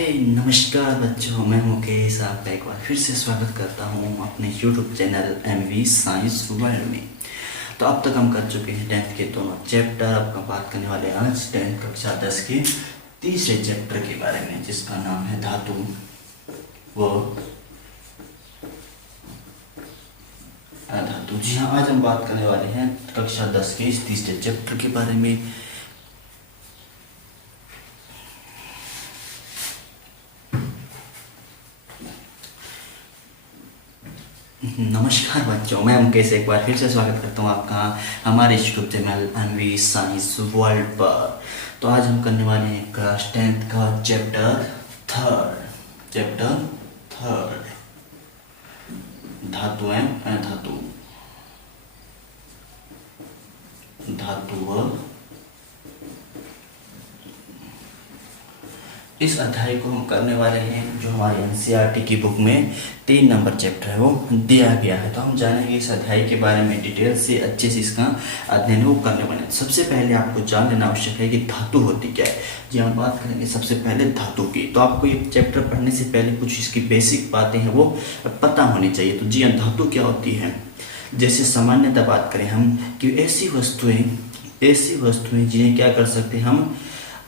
नमस्कार बच्चों, मैं मुकेश आपका एक बार फिर से स्वागत करता हूँ अपने YouTube channel MV science world में। तो अब तक हम कर चुके हैं 10th के दोनों चैप्टर। अब हम बात करने वाले हैं आज 10th कक्षा 10 के तीसरे चैप्टर के बारे में, जिसका नाम है धातु व अधातु। जी हाँ, आज हम बात करने वाले हैं कक्षा 10 के इस तीसरे चैप्टर के बारे में। नमस्कार बच्चों, मैं मुकेश एक बार फिर से स्वागत करता हूँ आपका हमारे YouTube channel MV science world पर। तो आज हम करने वाले हैं क्लास 10th का चैप्टर थर्ड धातु एवं अधातु। धातु व इस अध्याय को हम करने वाले हैं जो हमारी एनसीईआरटी की बुक में 3 नंबर चैप्टर है वो दिया गया है। तो हम जानेंगे इस अध्याय के बारे में डिटेल से, अच्छे से इसका अध्ययन वो करने वाले हैं। सबसे पहले आपको जान लेना आवश्यक है कि धातु होती क्या है। जी हम बात करेंगे सबसे पहले धातु की। तो आपको ये चैप्टर पढ़ने से पहले कुछ इसकी बेसिक बातें हैं वो पता होनी चाहिए। तो जी हाँ, धातु क्या होती है। जैसे सामान्यतः बात करें हम कि ऐसी वस्तुएं जिन्हें क्या कर सकते हैं हम,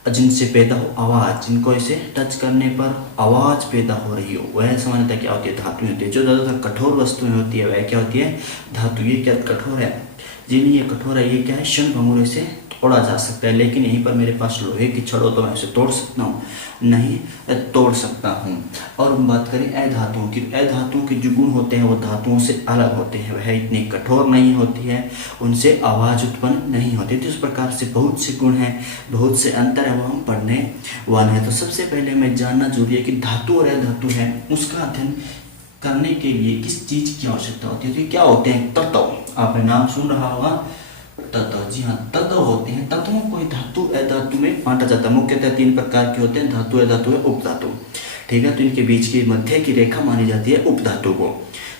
जिनसे पैदा हो आवाज़, जिनको इसे टच करने पर आवाज़ पैदा हो रही हो, वह सामान्यतः क्या होती है, धातु होती है। जो ज़्यादातर कठोर वस्तुएं होती है वह क्या होती है, धातु। ये क्या कठोर है, जी नहीं, ये कठोर है। ये क्या है, क्षण भंगुर से तोड़ा जा सकता है। लेकिन यहीं पर मेरे पास लोहे की छड़ हो तो मैं इसे तोड़ सकता हूँ, नहीं तोड़ सकता हूँ। और हम बात करें अधातुओं की, अधातुओं के जो गुण होते हैं वो धातुओं से अलग होते हैं। वह इतनी कठोर नहीं होती है, उनसे आवाज़ उत्पन्न नहीं होती। तो इस प्रकार से बहुत से गुण हैं, बहुत से अंतर है, वो हम पढ़ने वाले हैं। तो सबसे पहले हमें जानना जरूरी है कि धातु और अधातु है उसका अध्ययन करने के लिए किस चीज़ की आवश्यकता होती है। तो क्या होते हैं, तत्व। आपने नाम सुन रहा होगा, तत्व। जी हाँ, तत्व होते हैं। तत्वों को धातु अधातु में बांटा जाता है। मुख्यतः 3 प्रकार के होते हैं, धातु अधातु है उपधातु। ठीक है, तो इनके बीच की मध्य की रेखा मानी जाती है उपधातु को।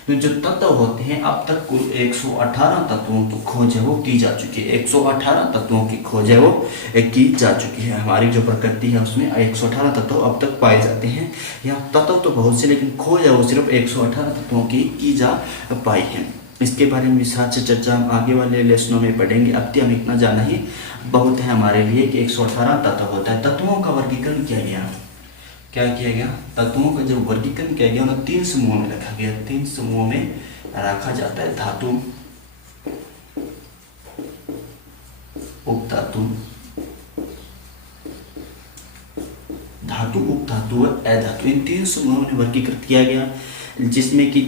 तो जो तत्व होते हैं, अब तक कुल 118 तत्वों की खोज है वो की जा चुकी है। 118 तत्वों की खोज है वो की जा चुकी है। हमारी जो प्रकृति है उसमें 118 तत्व अब तक पाए जाते हैं। या तत्व तो बहुत से, लेकिन खोज है वो सिर्फ 118 तत्वों की जा पाई है। इसके बारे में विस्तार से चर्चा हम आगे वाले लेसनों में पढ़ेंगे। अब तक हम इतना जाना ही बहुत है हमारे लिए कि 118 तत्व होता है। तत्वों का वर्गीकरण किया गया, क्या किया गया, तत्वों का जब वर्गीकरण किया गया उन्हें 3 समूहों में रखा गया। 3 समूहों में रखा जाता है, धातु, उपधातु, धातु उपधातु और अधातु। इन 3 समूहों में वर्गीकृत किया गया, जिसमें कि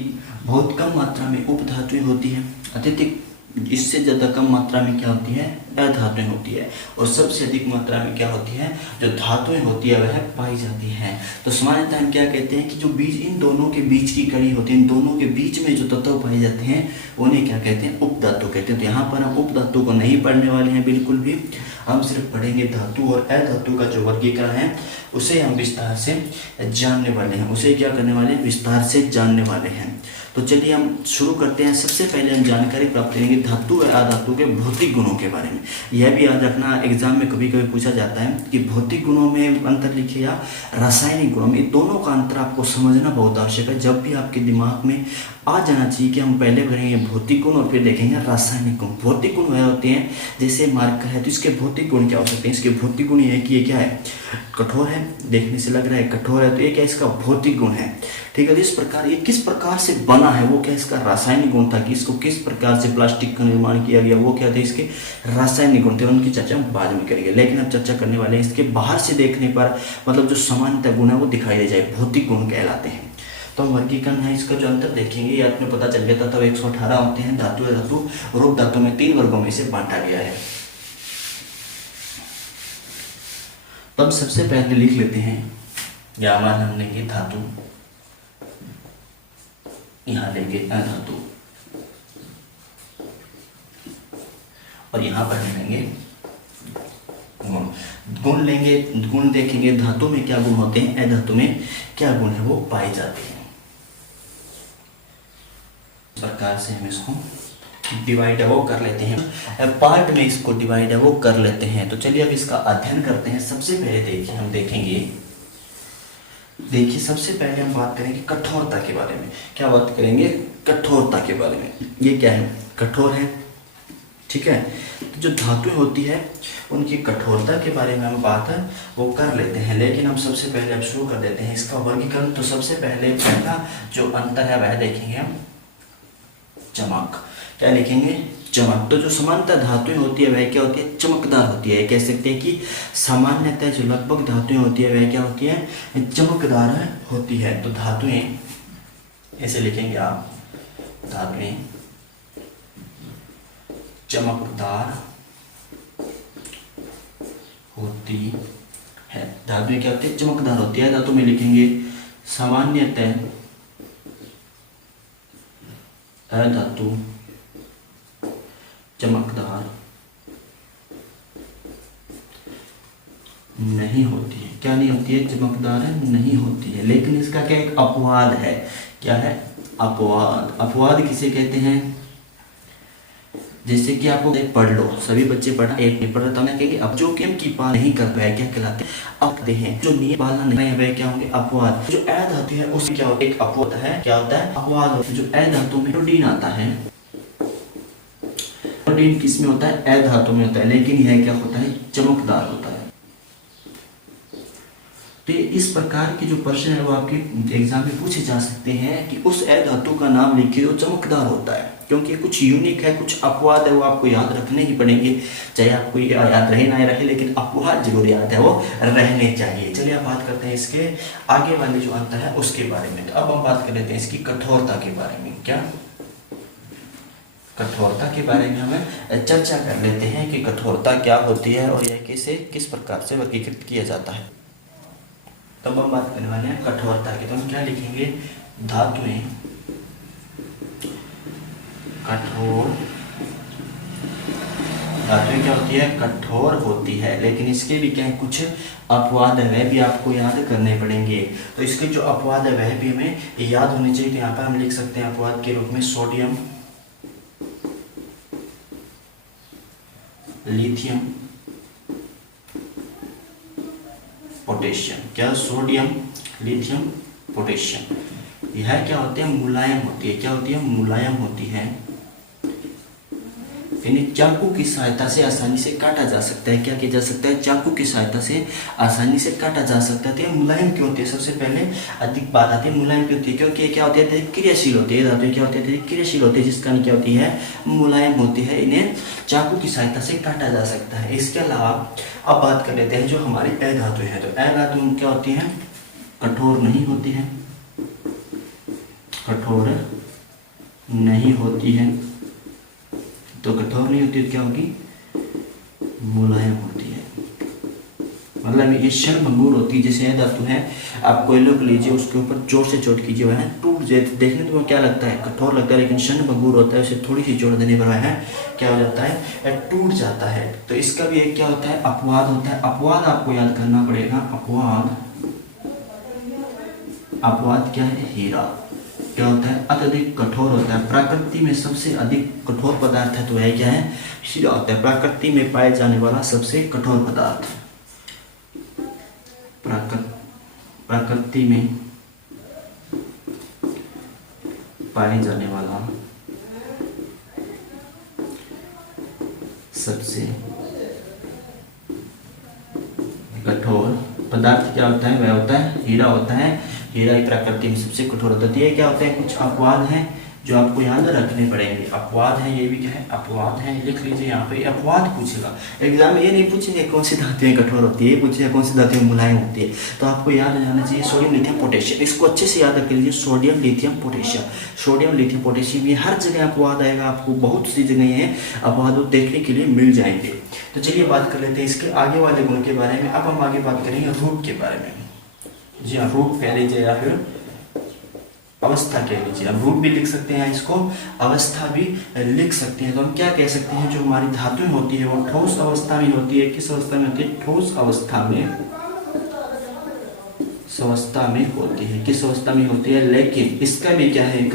बहुत कम मात्रा में उपधातुएं होती है, अत्यधिक इससे ज़्यादा कम मात्रा में क्या होती है, अधातुएं होती है, और सबसे अधिक मात्रा में क्या होती है, जो धातुएं होती है वह पाई जाती हैं। तो सामान्यतः हम क्या कहते हैं कि जो बीच, इन दोनों के बीच की कड़ी होती है, इन दोनों के बीच में जो तत्व पाए जाते हैं उन्हें क्या कहते हैं, उपधातु कहते हैं। तो यहाँ पर हम उपधातु को नहीं पढ़ने वाले हैं बिल्कुल भी, हम सिर्फ पढ़ेंगे धातु और अधातु का जो वर्गीकरण है उसे हम विस्तार से जानने वाले हैं। उसे क्या करने वाले हैं, विस्तार से जानने वाले हैं। तो चलिए हम शुरू करते हैं। सबसे पहले हम जानकारी प्राप्त करेंगे धातु और अधातु के भौतिक गुणों के बारे में। यह भी याद रखना, एग्जाम में कभी कभी पूछा जाता है कि भौतिक गुणों में अंतर लिखिए या रासायनिक गुणों में। दोनों का अंतर आपको समझना बहुत आवश्यक है। जब भी आपके दिमाग में आ जाना चाहिए कि हम पहले करेंगे भौतिक गुण और फिर देखेंगे रासायनिक गुण। भौतिक गुण वह होते हैं, जैसे मार्कर है तो इसके भौतिक गुण क्या हो सकते हैं। इसके भौतिक गुण ये है कि ये क्या है, कठोर है, देखने से लग रहा है कठोर है, तो ये क्या इसका भौतिक गुण है। ठीक है, तो इस प्रकार ये किस प्रकार से बना है वो क्या इसका रासायनिक गुण था, कि इसको किस प्रकार से प्लास्टिक का निर्माण किया गया वो क्या थे इसके रासायनिक गुण थे। उनकी चर्चा हम बाद में करेंगे, लेकिन अब चर्चा करने वाले हैं इसके बाहर से देखने पर, मतलब जो सामान्यतः गुण है वो दिखाई दे जाए, भौतिक गुण कहलाते हैं। तो हम वर्गीकरण है इसका जो अंतर देखेंगे, ये आपने पता चल गया था। तब 118 होते हैं धातु अधातु, और उपधातु में 3 वर्गों में से बांटा गया है। तब सबसे पहले लिख लेते हैं, या मान हम लेंगे धातु, यहां लेंगे अधातु, और यहां पर लेंगे गुण। गुण लेंगे, गुण देखेंगे धातु में क्या गुण होते हैं, अधातु में क्या गुण है वो पाए जाते हैं। इस प्रकार से हम इसको डिवाइड है वो कर लेते हैं, पार्ट में इसको डिवाइड है वो कर लेते हैं। तो चलिए अब इसका अध्ययन करते हैं। सबसे पहले देखिए, हम देखेंगे देखिए सबसे पहले हम बात करेंगे कठोरता के बारे में। क्या बात करेंगे? कठोरता के बारे में। ये क्या है? कठोर है, ठीक है। तो जो धातुएं होती है उनकी कठोरता के बारे में हम बात है वो कर लेते हैं, लेकिन हम सबसे पहले अब शुरू कर देते हैं इसका वर्गीकरण। तो सबसे पहले पहला जो अंतर है वह देखेंगे हम चमक। क्या लिखेंगे? चमक। तो जो समानतः धातुएं होती है वह क्या होती है? चमकदार होती है। कह सकते हैं कि सामान्यतः जो लगभग धातुएं होती है वह क्या होती है? चमकदार होती है। तो धातुएं ऐसे लिखेंगे आप, धातुएं चमकदार होती है। धातुएं क्या होती है? चमकदार होती है। धातु में लिखेंगे सामान्यतः अधातु चमकदार नहीं होती है। क्या नहीं होती है? चमकदार नहीं होती है। लेकिन इसका क्या एक अपवाद है। क्या है? अपवाद। अपवाद किसे कहते हैं? जैसे कि आपको एक पढ़ लो, सभी बच्चे पढ़ा, एक नहीं पढ़ रहा था ना, कहेंगे अब जो नियम की पालना नहीं कर पाए क्या कहलाते हैं? अपवाद हैं। जो नियम पालना नहीं है वह क्या होंगे? अपवाद। जो अ धातु है उसमें क्या होता है? एक अपवाद है। क्या होता है? अपवाद। जो अ धातु में आयोडीन आता है, आयोडीन किस में होता है? अ धातु में होता है, लेकिन यह क्या होता है? चमकदार होता है। तो इस प्रकार के जो प्रश्न है वो आपके एग्जाम में पूछे जा सकते हैं कि उस अ धातु का नाम लिखिए जो चमकदार होता है, क्योंकि कुछ यूनिक है, कुछ अपवाद है, वो आपको याद रखने ही पड़ेंगे। चाहे आपको याद रहे ना रहे, लेकिन अपवाद जरूर याद है, वो रहने चाहिए। चलिए अब बात करते हैं इसके आगे वाले जो अंतर है उसके बारे में। तो अब हम बात कर लेते हैं इसकी कठोरता के बारे में। क्या? कठोरता के बारे में हमें चर्चा कर लेते हैं कि कठोरता क्या होती है और यह किस प्रकार से वर्गीकृत किया जाता है। तब हम बात करने वाले हैं कठोरता की। तो हम क्या लिखेंगे? धातुएं कठोर। धातुएं क्या होती है? कठोर होती है, लेकिन इसके भी क्या है? कुछ अपवाद है, वह भी आपको याद करने पड़ेंगे। तो इसके जो अपवाद है वह भी हमें याद होने चाहिए। तो यहाँ पर हम लिख सकते हैं अपवाद के रूप में सोडियम, लिथियम, पोटेशियम। क्या? Sodium, lithium, potassium. यह क्या होते हैं? मुलायम होती है। क्या होती है? मुलायम होती है। इन्हें चाकू की सहायता से आसानी से काटा जा सकता है। क्या किया जा सकता है? चाकू की सहायता से आसानी से काटा जा सकता है। तो मुलायम क्यों होती है? सबसे पहले अधिक बात आती है मुलायम क्यों होती है? क्योंकि क्या होती है? क्रियाशील होती है। धातुएं क्या होती है? क्रियाशील होती है, जिस कारण क्या होती है? मुलायम होती है। इन्हें चाकू की सहायता से काटा जा सकता है। इसके अलावा अब बात कर लेते हैं जो हमारी अ धातु है। तो अ धातु क्या होती है? कठोर नहीं होती है। कठोर नहीं होती है। तो कठोर नहीं होती तो क्या होगी? मुलायम होती है। मतलब ये क्षणभंगुर होती है। जैसे अ धातु है, आप कोयले को लीजिए, उसके ऊपर जोर से चोट कीजिए, वह टूट जाए। देखने में क्या लगता है? कठोर लगता है, लेकिन क्षणभंगुर होता है। उसे थोड़ी सी चोट देने पर वह क्या हो जाता है? टूट जाता है। तो इसका भी एक क्या होता है? अपवाद होता है। अपवाद आपको याद करना पड़ेगा। अपवाद। अपवाद क्या है? हीरा। क्या होता है? अत्यधिक कठोर होता है। प्रकृति में सबसे अधिक कठोर पदार्थ है तो वह क्या है? हीरा होता है। प्रकृति में पाए जाने वाला सबसे कठोर पदार्थ। प्रकृति में पाए जाने वाला सबसे कठोर पदार्थ क्या होता है? वह होता है हीरा होता है। हीरा ही प्रकृति में सबसे कठोर होता है। ये क्या होता है? कुछ अपवाद हैं जो आपको याद रखने पड़ेंगे। अपवाद है, ये भी क्या है? अपवाद है। लिख लीजिए यहाँ पे, अपवाद पूछेगा एग्जाम में। ये नहीं पूछेंगे कौन सी धातुएं कठोर होती है, ये पूछेगा कौन सी धातुएं मुलायम होती है। तो आपको याद रहना चाहिए सोडियम, लिथियम, पोटेशियम। इसको अच्छे से याद रख लीजिए, sodium, lithium, potassium. Sodium, lithium, potassium, ये हर जगह अपवाद आएगा। आपको बहुत सी जगह है अपवाद देखने के लिए मिल जाएंगे। तो चलिए बात कर लेते हैं इसके आगे वाले गुण के बारे में। अब हम आगे बात करेंगे रूप के बारे में। जी हाँ, रूप कह लीजिए या फिर अवस्था कह लीजिए। अब रूप भी लिख सकते हैं इसको, अवस्था भी लिख सकते हैं। तो हम क्या कह सकते हैं? जो हमारी धातुएं होती है वो ठोस अवस्था में होती है। किस अवस्था में होती है? ठोस अवस्था में। अवस्था में होती है। किस अवस्था में होती है? लेकिन इसका भी क्या है? एक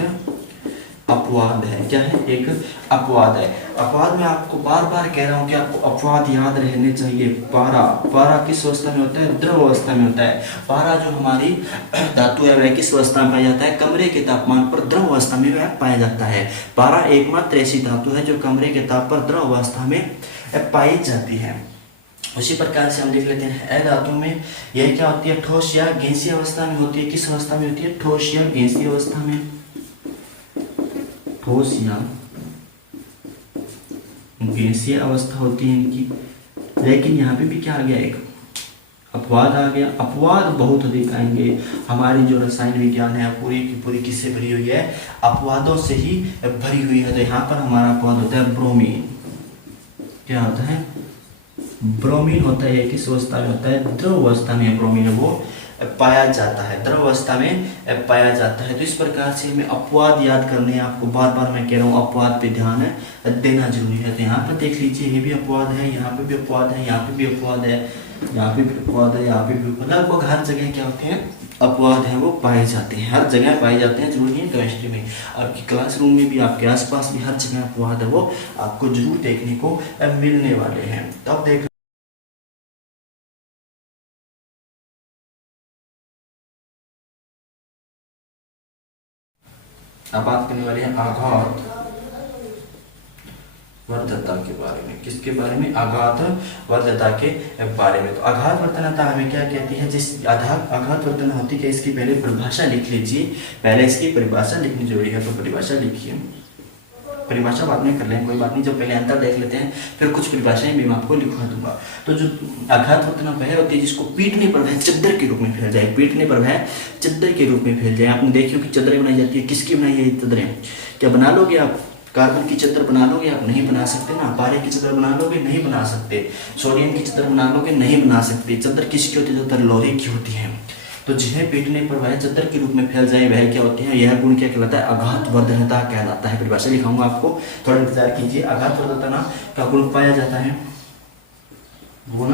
अपवाद है। क्या है? एक अपवाद है। अपवाद में आपको बार बार कह रहा हूँ कि आपको अपवाद याद रहने चाहिए। पारा, पारा किस अवस्था में होता है? द्रव अवस्था में होता है। पारा जो हमारी धातु है वह किस अवस्था में पाया जाता है? कमरे के तापमान पर द्रव अवस्था में वह पाया जाता है। पारा एकमात्र ऐसी धातु है जो कमरे के ताप पर द्रव अवस्था में पाई जाती है। उसी प्रकार से हम देख लेते हैं अ धातु में यह क्या होती है? ठोस या गैसीय अवस्था में होती है। किस अवस्था में होती है? ठोस या गैसीय अवस्था में। ठोस या गैसीय अवस्था होती है इनकी। लेकिन यहाँ पे भी क्या आ गया? एक अपवाद आ गया। अपवाद बहुत अधिक आएंगे। हमारी जो रसायन विज्ञान है पूरी की पूरी किससे भरी हुई है? अपवादों से ही भरी हुई है। तो यहाँ पर हमारा अपवाद होता है ब्रोमीन। क्या होता है? ब्रोमीन होता है। किस अवस्था में होता है? द्रव अवस्था में ब्रोमीन वो पाया जाता है, द्रव अवस्था में पाया जाता है। तो इस प्रकार से हमें अपवाद याद करने हैं। आपको बार बार मैं कह रहा हूँ अपवाद पे ध्यान देना जरूरी है। तो यहाँ पर देख लीजिए ये भी अपवाद है, यहाँ पे भी अपवाद है, यहाँ पे भी अपवाद है, यहाँ पे भी अपवाद है, यहाँ पे भी। लगभग हर जगह क्या होते हैं? अपवाद है वो पाए जाते हैं। हर जगह पाए जाते हैं, जरूरी है केमिस्ट्री में। आपकी क्लासरूम में भी, आपके आसपास भी हर जगह अपवाद है वो आपको जरूर देखने को मिलने वाले हैं। तब देख अब बात करने वाले हैं आघात वर्धता के बारे में। किसके बारे में? आघात वर्धता के बारे में। तो आघात वर्धनता हमें क्या कहती है? जिस आघात वर्धन होती है, इसकी पहले परिभाषा लिख लीजिए। पहले इसकी परिभाषा लिखनी जरूरी है, तो परिभाषा लिखिए। परिभाषा बाद में कर लें, कोई बात नहीं। जब पहले अंतर देख लेते हैं, फिर कुछ परिभाषाएं भी मैं आपको लिखवा दूंगा। तो जो आघात वर्धनता वह होती है जिसको पीटने पर वह चद्दर के रूप में फैल जाए। पीटने पर वह चद्दर के रूप में फैल जाए। आपने देखी हो कि चद्दरें बनाई जाती है। किसकी बनाई है चद्दरें? क्या बना लोगे आप? कार्बन की चद्दर बना लोगे आप? नहीं बना सकते ना। पारे की चद्दर बना लोगे? नहीं बना सकते। सोडियम की चद्दर बना लोगे? नहीं बना सकते। चद्दर किसकी होती है? चद्दर लोहे की होती है। तो जिन्हें पीटने पर वह चद्दर के रूप में फैल जाए वह क्या होती है? यह गुण क्या कहलाता है? आघात वर्धनता कहलाता है। परिभाषा लिखाऊंगा आपको, थोड़ा इंतजार कीजिए। आघात वर्धनता का गुण पाया जाता है, गुण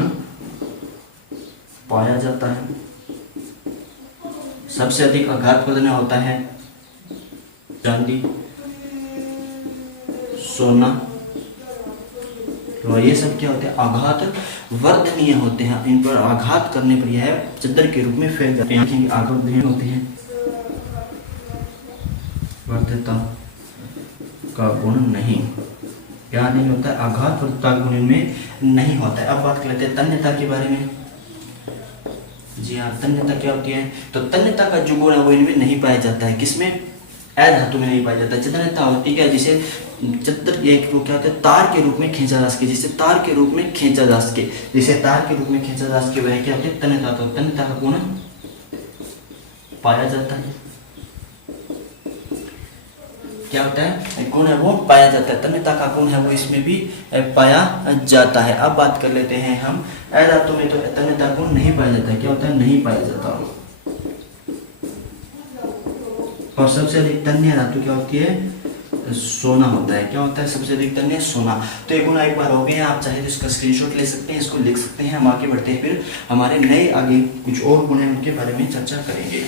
पाया जाता है। सबसे अधिक आघात वर्धन होता है चांदी, सोना। तो ये सब क्या होते हैं? आघात वर्धनीय होते हैं। इन पर आघात करने पर यह चद्दर के रूप में फैल जाते हैं। आघात होते हैं। वर्धता का गुण नहीं, क्या नहीं होता है? आघात वर्धता गुण में नहीं होता है। अब बात कर लेते हैं तन्यता के बारे में। जी हाँ, तन्यता क्या होती है? तो तन्यता का जो गुण है वो इनमें नहीं पाया जाता है। किसमें? अ धातु में नहीं पाया जाता। तन्यता होती है जिसे चद्दर एक वो क्या होता है? तार के रूप में खींचा जा सके। जिसे तार के रूप में खींचा जा सके, जिसे तार के रूप में खींचा जा सके वह क्या होती है? तन्यता। तो तन्यता का गुण पाया जाता है। क्या होता है? गुण है वो पाया जाता है। तन्यता का गुण है वो इसमें भी पाया जाता है। अब बात कर लेते हैं हम अ धातु में। तो तन्यता गुण नहीं पाया जाता है। क्या होता है? नहीं पाया जाता। और सबसे अधिक तन्य धातु क्या होती है? सोना होता है। क्या होता है? सबसे अधिक तन्य सोना। तो ये गुण एक बार हो गए। आप चाहे तो इसका स्क्रीनशॉट ले सकते हैं, इसको लिख सकते हैं। हम आगे बढ़ते हैं, फिर हमारे नए आगे कुछ और गुण हैं उनके बारे में चर्चा करेंगे।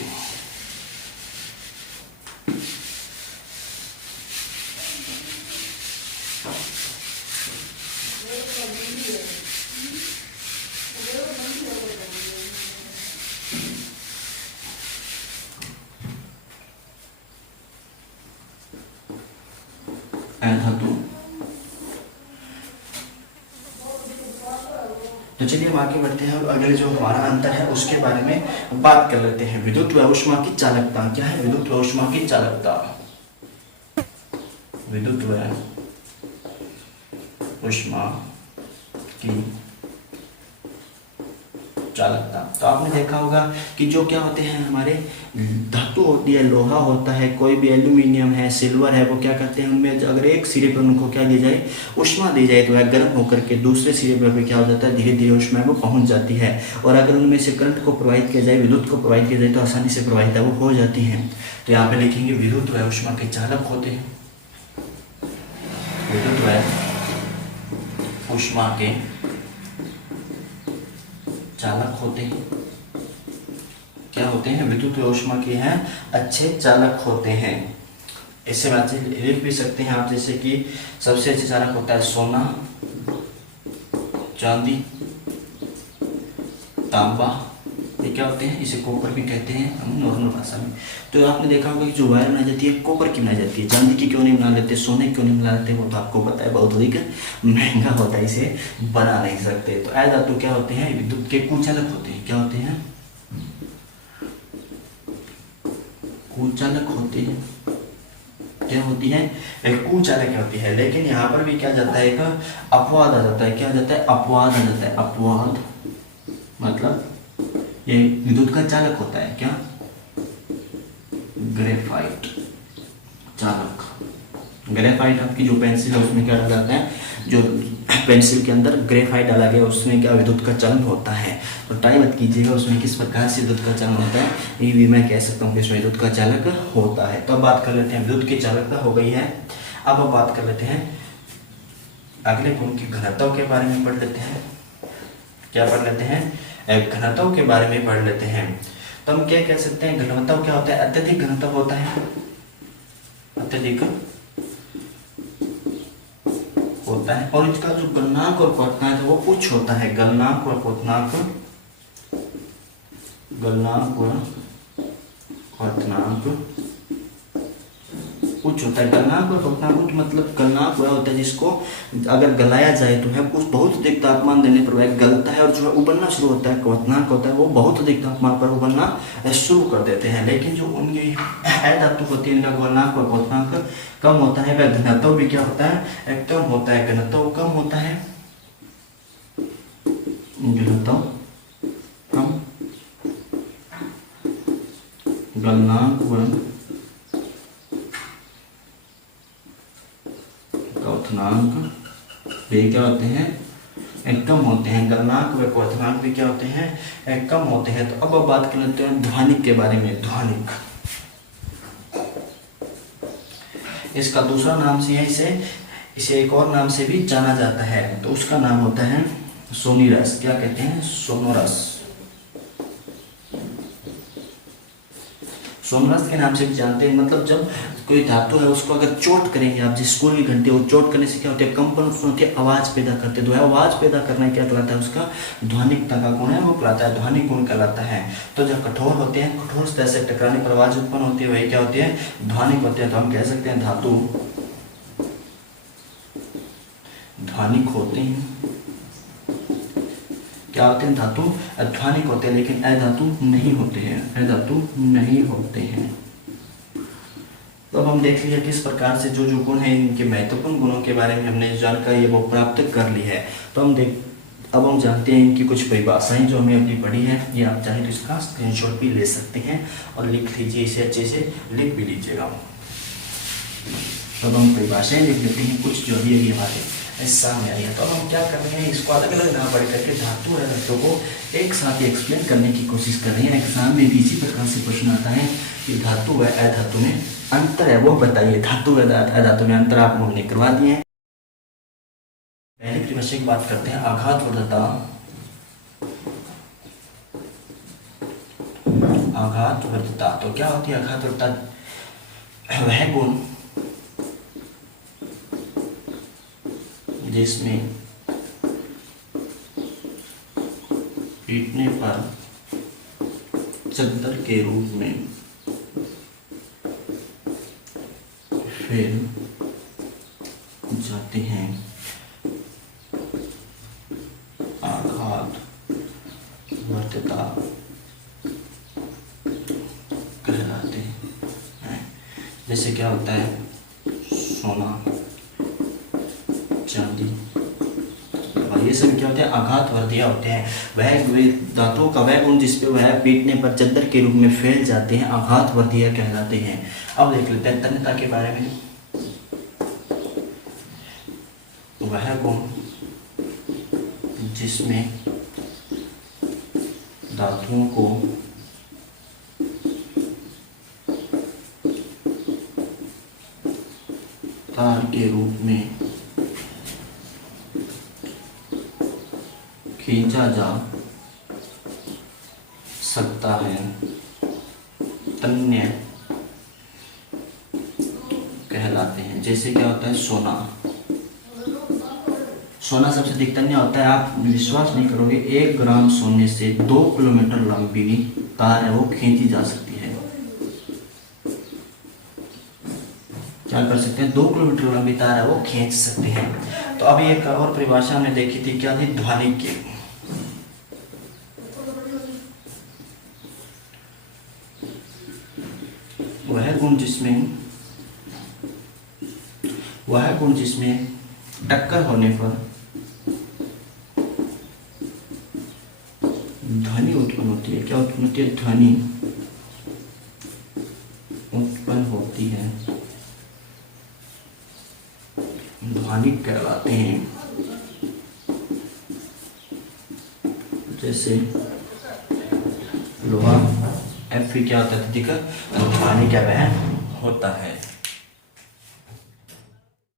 धातु। तो चलिए हम आगे बढ़ते हैं और अगले जो हमारा अंतर है उसके बारे में बात कर लेते हैं। विद्युत व ऊष्मा की चालकता। क्या है? विद्युत व ऊष्मा की चालकता। विद्युत व ऊष्मा की चालकता। तो आपने देखा होगा कि जो क्या होते हैं हमारे धातु होती है, लोहा होता है, कोई भी एल्यूमिनियम है, सिल्वर है, वो क्या करते हैं उनमें अगर एक सिरे पर उनको क्या दी जाए? ऊष्मा दी जाए तो वह गर्म होकर के दूसरे सिरे पर क्या हो जाता है? धीरे धीरे ऊष्मा वो पहुंच जाती है। और अगर उनमें से करंट को प्रवाहित किया जाए, विद्युत को प्रवाहित किया जाए तो आसानी से प्रवाहित है वो हो जाती है। तो यहाँ पे लिखेंगे विद्युत व ऊष्मा के चालक होते हैं। विद्युत व ऊष्मा के चालक होते हैं। क्या होते हैं? विद्युत व ऊष्मा के हैं अच्छे चालक होते हैं। इससे बात लिख भी सकते हैं आप, जैसे कि सबसे अच्छे चालक होता है सोना, चांदी, तांबा, ये क्या होते हैं, इसे कॉपर भी कहते हैं हम नॉर्मल भाषा में। तो आपने देखा होगा कि जो वायर बनाई जाती है कॉपर की बनाई जाती है, चांदी की क्यों नहीं बना लेते, सोने की क्यों नहीं बना लेते, वो तो आपको पता है बहुत अधिक महंगा होता है, इसे बना नहीं सकते। तो ऐ धातु क्या होते हैं, विद्युत के कुचालक होते हैं। क्या होते हैं, कुचालक होते हैं। क्या होती है, एक कुचालक होती है। लेकिन यहाँ पर भी क्या जाता है, एक अपवाद आ जाता है। क्या जाता है, अपवाद आ जाता है। अपवाद मतलब ये विद्युत का चालक होता है। क्या, ग्रेफाइट चालक। ग्रेफाइट आपकी जो पेंसिल है उसमें क्या डाला जाता है, जो पेंसिल के अंदर ग्रेफाइट डाला गया उसमें क्या विद्युत का चलन होता है। तो ट्राई मत कीजिएगा उसमें किस प्रकार से विद्युत का चलन होता है, ये भी मैं कह सकता हूँ कि इसमें विद्युत का चालक होता है। तो अब बात कर लेते हैं, विद्युत की चालकता हो गई है। अब बात कर लेते हैं अगले गुण की घनत्व के बारे में पढ़ लेते हैं। क्या पढ़ लेते हैं, घनत्व के बारे में पढ़ लेते हैं। तो हम क्या कह सकते हैं, घनत्व क्या होता है, अत्यधिक घनत्व होता है। अत्यधिक होता है और इसका जो गलनांक और क्वथनांक है वो उच्च होता है। गलनांक और क्वथनांक, गलनांक व क्वथनांक उच्च होता है। गलनांक और क्वथनांक उच्च मतलब गलनांक वह होता है जिसको अगर गलाया जाए तो है उस बहुत अधिक तापमान देने पर वह गलता है और जो है उबलना शुरू होता है। क्वथनांक होता है वो बहुत अधिक तापमान पर उबलना शुरू कर देते हैं। लेकिन जो उनकी धातु होती है इनका गलनांक और क्वथनांक कम होता है। वह घनत्व भी क्या होता है, कम होता है। घनत्व कम होता है, घनत्व कम, गलनांक व क्वथनांक भी क्या होते हैं, कम होते हैं। गलनांक व क्वथनांक भी क्या होते हैं, कम होते हैं। तो अब बात कर लेते हैं ध्वनिक के बारे में। ध्वनिक इसका दूसरा नाम से है, इसे एक और नाम से भी जाना जाता है। तो उसका नाम होता है सोनिरस। क्या कहते हैं, सोनोरस। सोनरस के नाम से भी जानते हैं। मतलब जब कोई धातु है उसको अगर चोट करेंगे आप, जिस स्कूल की घंटे, वो चोट करने से क्या होती है, कंपन उत्पन्न होती है, आवाज पैदा करते। तो आवाज पैदा करना क्या कहलाता है, उसका ध्वनिकता का गुण है वो कहलाता है, ध्वनिक गुण कहलाता है। तो जब कठोर होते हैं, कठोर सतह से टकराने पर आवाज उत्पन्न होती है, वही क्या होती है, ध्वनिक होती है। तो हम कह सकते हैं धातु ध्वनिक होते हैं। क्या होते हैं, धातु ध्वनिक होते हैं। लेकिन अधातु नहीं होते हैं, अधातु नहीं होते हैं। तो अब हम देख लिया किस प्रकार से जो जो गुण है, इनके महत्वपूर्ण गुणों के बारे में हमने जानकारी वो प्राप्त कर ली है। तो अब हम जानते हैं इनकी कुछ परिभाषाएं जो हमने अपनी पढ़ी है। ये आप चाहे तो इसका स्क्रीनशॉट भी ले सकते हैं और लिख लीजिए, इसे अच्छे से लिख भी लीजिएगा। तब हम परिभाषाएं लिख लेते हैं कुछ जो भी है हमारे सामने आई है। तो अब हम क्या कर रहे हैं, इसको अलग अलग ना पढ़ करके धातु और धातु को एक साथ एक्सप्लेन करने की कोशिश कर रहे हैं। एग्जाम में भी इसी प्रकार से प्रश्न आता है कि धातु व अधातु में अंतर है वो बताइए। धातु व अधातु में अंतर आप हमने करवा दिए हैं। पहले परिभाषा की बात करते हैं, आघातवर्धता। आघातवर्धता तो क्या होती है, आघातवर्धता वह गुण जिसमें पीटने पर चद्दर के रूप में फैल जाते हैं, आघात वर्तता कहलाते हैं। जैसे क्या होता है, सोना, चांदी, ये सब क्या होते हैं, आघात वर्धिया होते हैं। वह धातुओं का वह गुण जिसपे वह पीटने पर चद्दर के रूप में फैल जाते हैं, आघात वर्धिया कहलाते हैं। अब देख लेते हैं तन्यता के बारे में। वह गुण जिसमें धातुओं को तार के रूप में खींचा जा सकता है, तन्य जैसे क्या होता है सोना। सोना सबसे अधिकतर नहीं होता है, आप विश्वास नहीं करोगे, 1 ग्राम सोने से 2 किलोमीटर लंबी तार है वो खींची जा सकती है। क्या कर सकते हैं, 2 किलोमीटर लंबी तार है वो खींच सकते हैं। तो अभी एक और परिभाषा हमने देखी थी, क्या थी, ध्वनि की। वह गुण जिसमें टक्कर होने पर ध्वनि उत्पन्न होती है। क्या उत्पन्न होती है, ध्वनि उत्पन्न होती है, ध्वनि कहलाते हैं। जैसे लोहा Fe क्या होता है, ध्वनि क्या वह होता है।